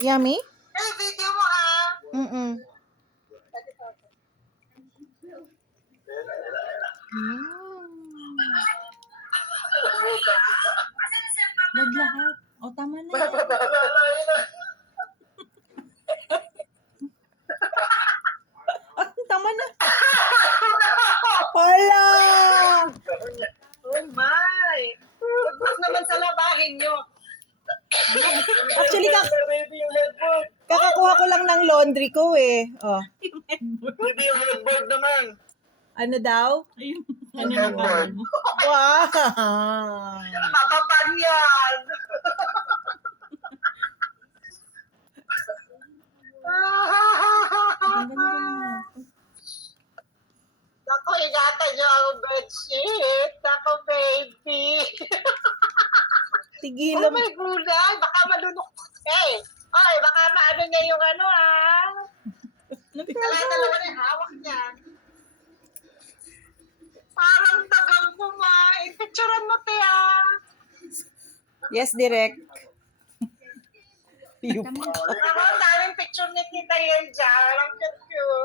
Yummy? Hey, video mo ha! Mm-mm. Wag lahat. O, tama na yan. Tama na. Hala! Oh my! Huwag naman sa labahin nyo. Actually, Baby yung headboard. kakakuha ko lang ng laundry ko eh. Oh. Baby yung headboard naman. Ano daw? Ayun. Yung Ano headboard. Wow! Papapan yan! Naku, ingatan nyo ang bedsheet. Naku, baby. Tigilan Oh my gulay, baka malunok. Hey, ay, baka maano niya yung ano ah. Dalawa na yung hawak niya. Parang tagang kumain. Picturean mo, Tia. Yes, direct. Ang daming picture ni Tita yan dyan. Ang cute.